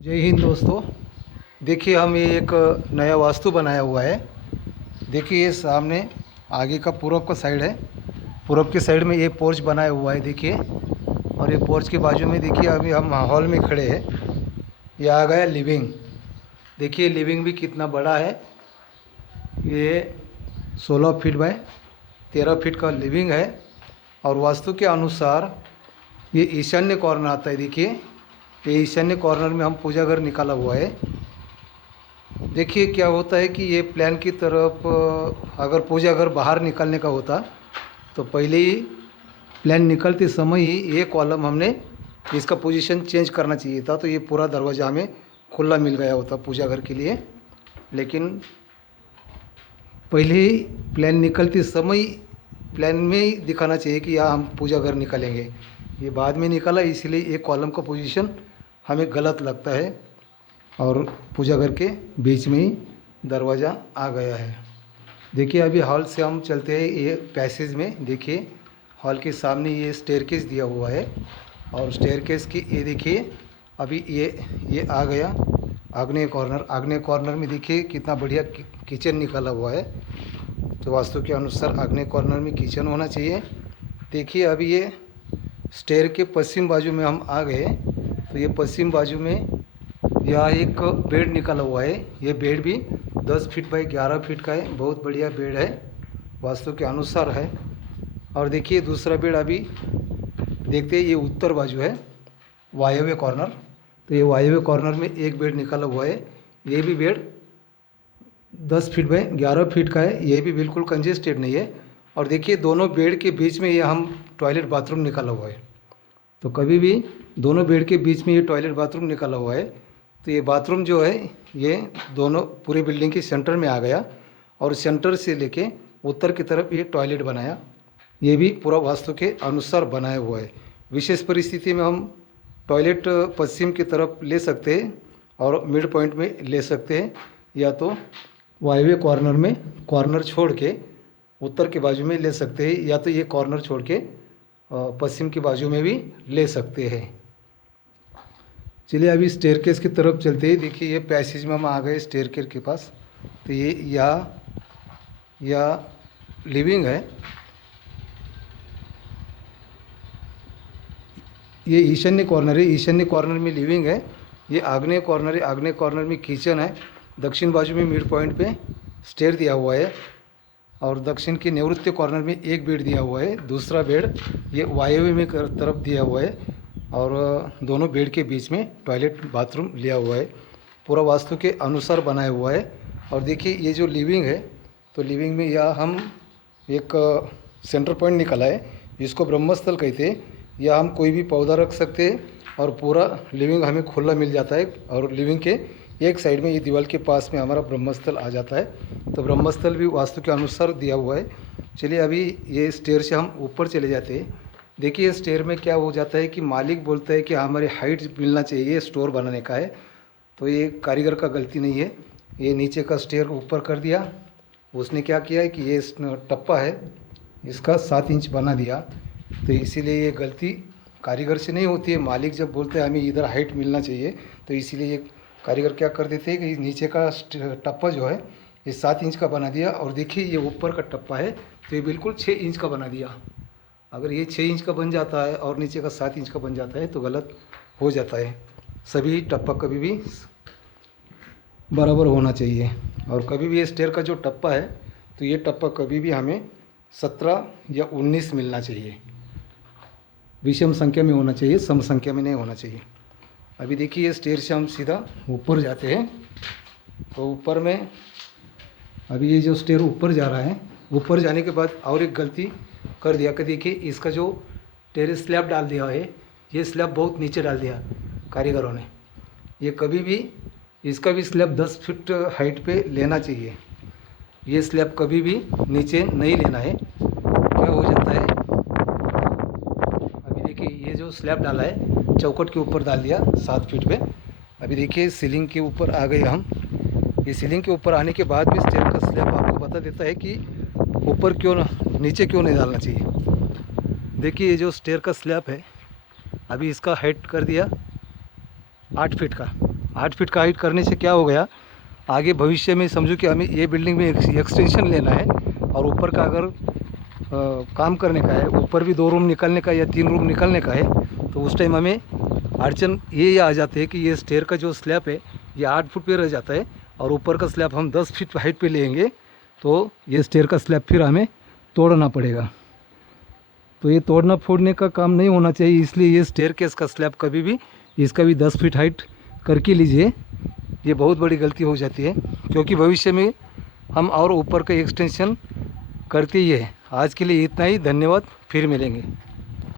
जय हिंद दोस्तों। देखिए हम ये एक नया वास्तु बनाया हुआ है। देखिए ये सामने आगे का पूरब का साइड है। पूरब के साइड में ये पोर्च बनाया हुआ है देखिए। और ये पोर्च के बाजू में देखिए अभी हम हॉल में खड़े हैं। ये आ गया लिविंग। देखिए लिविंग भी कितना बड़ा है। ये 16 फीट बाय 13 फीट का लिविंग है। और वास्तु के अनुसार ये ईशान्य कॉर्नर आता है। देखिए ये ईशान्य कॉर्नर में हम पूजा घर निकाला हुआ है। देखिए क्या होता है कि ये प्लान की तरफ अगर पूजा घर बाहर निकालने का होता तो पहले ही प्लान निकलते समय ही ये कॉलम हमने इसका पोजीशन चेंज करना चाहिए था, तो ये पूरा दरवाज़ा हमें खुला मिल गया होता पूजा घर के लिए। लेकिन पहले ही प्लान निकलते समय प्लान में ही दिखाना चाहिए कि यहाँ हम पूजा घर निकालेंगे। ये बाद में निकाला, इसलिए ये कॉलम का पोजीशन हमें गलत लगता है और पूजा घर के बीच में ही दरवाज़ा आ गया है। देखिए अभी हॉल से हम चलते हैं ये पैसेज में। देखिए हॉल के सामने ये स्टेयरकेस दिया हुआ है और स्टेयरकेस की ये देखिए अभी ये आ गया आग्नेय कॉर्नर। आग्नेय कॉर्नर में देखिए कितना बढ़िया किचन निकाला हुआ है। तो वास्तु के अनुसार आग्नेय कॉर्नर में किचन होना चाहिए। देखिए अभी ये स्टेयर के पश्चिम बाजू में हम आ गए। तो ये पश्चिम बाजू में यह एक बेड निकाला हुआ है। ये बेड भी 10 फीट बाई 11 फीट का है। बहुत बढ़िया बेड है, वास्तु के अनुसार है। और देखिए दूसरा बेड अभी देखते हैं। ये उत्तर बाजू है, वायव्य कॉर्नर। तो ये वायव्य कॉर्नर में एक बेड निकाला हुआ है। ये भी बेड 10 फीट बाई 11 फीट का है। ये भी बिल्कुल कंजेस्टेड नहीं है। और देखिए दोनों बेड के बीच में ये हम टॉयलेट बाथरूम निकाला हुआ है। तो कभी भी दोनों बेड के बीच में ये टॉयलेट बाथरूम निकाला हुआ है। तो ये बाथरूम जो है ये दोनों पूरी बिल्डिंग के सेंटर में आ गया और सेंटर से लेके उत्तर की तरफ ये टॉयलेट बनाया। ये भी पूरा वास्तु के अनुसार बनाया हुआ है। विशेष परिस्थिति में हम टॉयलेट पश्चिम की तरफ ले सकते हैं और मिड पॉइंट में ले सकते हैं, या तो वायव्य कॉर्नर में कॉर्नर छोड़ के उत्तर के बाजू में ले सकते हैं, या तो ये कॉर्नर छोड़ के पश्चिम की बाजू में भी ले सकते हैं। चलिए अभी स्टेयरकेस की तरफ चलते हैं। देखिए ये पैसेज में हम आ गए स्टेयरकेस के पास। तो ये या लिविंग है। ये ईशान्य कॉर्नर है, ईशान्य कॉर्नर में लिविंग है। ये आग्नेय कॉर्नर है, आग्नेय कॉर्नर में किचन है। दक्षिण बाजू में मिड पॉइंट पे स्टेयर दिया हुआ है और दक्षिण के नैऋत्य कॉर्नर में एक बेड दिया हुआ है। दूसरा बेड ये वायव्य में तरफ दिया हुआ है और दोनों बेड के बीच में टॉयलेट बाथरूम लिया हुआ है। पूरा वास्तु के अनुसार बनाया हुआ है। और देखिए ये जो लिविंग है, तो लिविंग में यह हम एक सेंटर पॉइंट निकाला है, जिसको ब्रह्मस्थल कहते हैं। या हम कोई भी पौधा रख सकते हैं और पूरा लिविंग हमें खुला मिल जाता है। और लिविंग के एक साइड में ये दीवार के पास में हमारा ब्रह्मस्थल आ जाता है। तो ब्रह्मस्थल भी वास्तु के अनुसार दिया हुआ है। चलिए अभी ये स्टेयर से हम ऊपर चले जाते हैं। देखिए स्टेयर में क्या हो जाता है कि मालिक बोलता है कि हमारी हाइट मिलना चाहिए, स्टोर बनाने का है। तो ये कारीगर का गलती नहीं है। ये नीचे का स्टेयर ऊपर कर दिया। उसने क्या किया है कि ये टप्पा है इसका 7 इंच बना दिया। तो इसीलिए ये गलती कारीगर से नहीं होती है। मालिक जब बोलते हैं हमें इधर हाइट मिलना चाहिए, तो इसीलिए ये कारीगर क्या कर देते हैं कि नीचे का टप्पा जो है ये 7 इंच का बना दिया। और देखिए ये ऊपर का टप्पा है तो ये बिल्कुल 6 इंच का बना दिया। अगर ये 6 इंच का बन जाता है और नीचे का 7 इंच का बन जाता है तो गलत हो जाता है। सभी टप्पा कभी भी बराबर होना चाहिए। और कभी भी ये स्टेयर का जो टप्पा है तो ये टप्पा कभी भी हमें 17 या 19 मिलना चाहिए। विषम संख्या में होना चाहिए, सम संख्या में नहीं होना चाहिए। अभी देखिए ये स्टेयर से हम सीधा ऊपर जाते हैं। तो ऊपर में अभी ये जो स्टेयर ऊपर जा रहा है, ऊपर जाने के बाद और एक गलती कर दिया कि देखिए इसका जो टेरेस स्लैब डाल दिया है, ये स्लैब बहुत नीचे डाल दिया कारीगरों ने। ये कभी भी इसका भी स्लैब 10 फीट हाइट पे लेना चाहिए। ये स्लैब कभी भी नीचे नहीं लेना है। क्या हो जाता है, अभी देखिए ये जो स्लैब डाला है चौखट के ऊपर डाल दिया 7 फीट पे। अभी देखिए सीलिंग के ऊपर आ गए हम। ये सीलिंग के ऊपर आने के बाद भी स्टेयर का स्लैब आपको बता देता है कि ऊपर क्यों नीचे क्यों नहीं डालना चाहिए। देखिए ये जो स्टेयर का स्लैब है अभी इसका हाइट कर दिया 8 फीट का। 8 फीट का हाइट करने से क्या हो गया, आगे भविष्य में समझो कि हमें ये बिल्डिंग में एक्सटेंशन लेना है और ऊपर का अगर काम करने का है, ऊपर भी 2 रूम निकलने का या 3 रूम निकलने का है, तो उस टाइम हमें अड़चन ये आ जाते हैं कि ये स्टेयर का जो स्लैब है ये 8 फुट पे रह जाता है और ऊपर का स्लैब हम 10 फीट हाइट पे लेंगे तो ये स्टेयर का स्लैब फिर हमें तोड़ना पड़ेगा। तो ये तोड़ना फोड़ने का काम नहीं होना चाहिए, इसलिए ये स्टेयरकेस का स्लैब कभी भी इसका भी 10 फीट हाइट करके लीजिए। ये बहुत बड़ी गलती हो जाती है क्योंकि भविष्य में हम और ऊपर का एक्सटेंशन करते ही है। आज के लिए इतना ही, धन्यवाद, फिर मिलेंगे।